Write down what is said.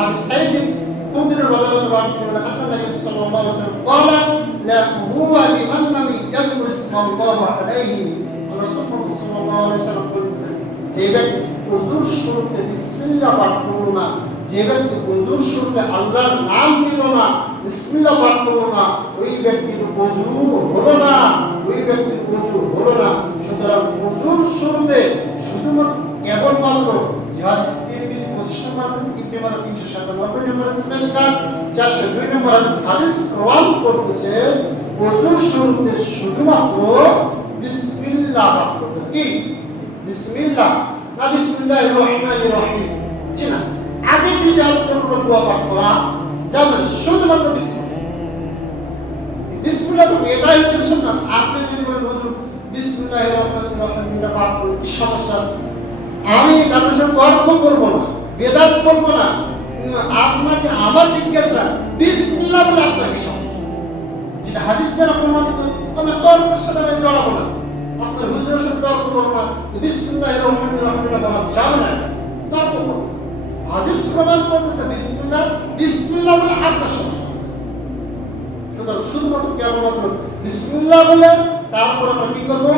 أبي سعيد خدري رضي الله عنه أن النبي صلى الله عليه وسلم قال لا هو لمن لم يذكر اسم الله عليه الرسول صلى الله عليه وسلم বলেছেন যে ব্যক্তি ওযুর শুরুতে বিসমিল্লাহ পাঠ করলো না, যে ব্যক্তি ওযুর শুরুতে আল্লাহর নাম নিল না, বিসমিল্লাহ পাঠ করলো না, ওই ব্যক্তির ওযু হলো না, ওই ব্যক্তির ওযু হলো না। সুতরাং ওযুর শুরুতে শুধুমাত্র কেবলমাত্র হাদিস 25 নম্বর হাদিস ইবনে মাজাহ 397 নম্বর হাদিস মেশকাত 402 নম্বর হাদিস প্রমাণ করতেছে ওযুর শুরুতে শুধুমাত্র বিসমিল্লাহ পাঠ করতে। কি বিসমিল্লাহ না বিসমিল্লাহির রহমানির রহিম জি না, আগে পিছে কোনো দোয়া পাঠ করা যাবে না, শুধুমাত্র বিসমিল্লাহ। বিসমিল্লাহ তো এটাই হচ্ছে সুন্নাত। আপনি যদি বলেন হুজুর বিসমিল্লাহির রহমানির রহিম পাঠ করি কি সমস্যা? আমি কারোর সাথে তর্ক করবো না, বেদাত করবো না, আপনাকে আমার জিজ্ঞাসা বিসমিল্লাহ বলে আপনাকে সমস্যা, যেটা হাদিস দ্বারা প্রমাণিত, আমরা তর্কের সাথে আমি জড়াবো না। আপনার হুজুরের সাথে তর্ক করবো না, বিসমিল্লাহির রহমানির রহিম বলা যাবে না, তর্ক করবো। হাদিস প্রমাণ করতেছে বিসমিল্লাহ, বিসমিল্লাহ বলে আপনার সমস্যা। সুতরাং শুধুমাত্র কেবলমাত্র বিসমিল্লাহ বলে তারপর আমরা কি করবো?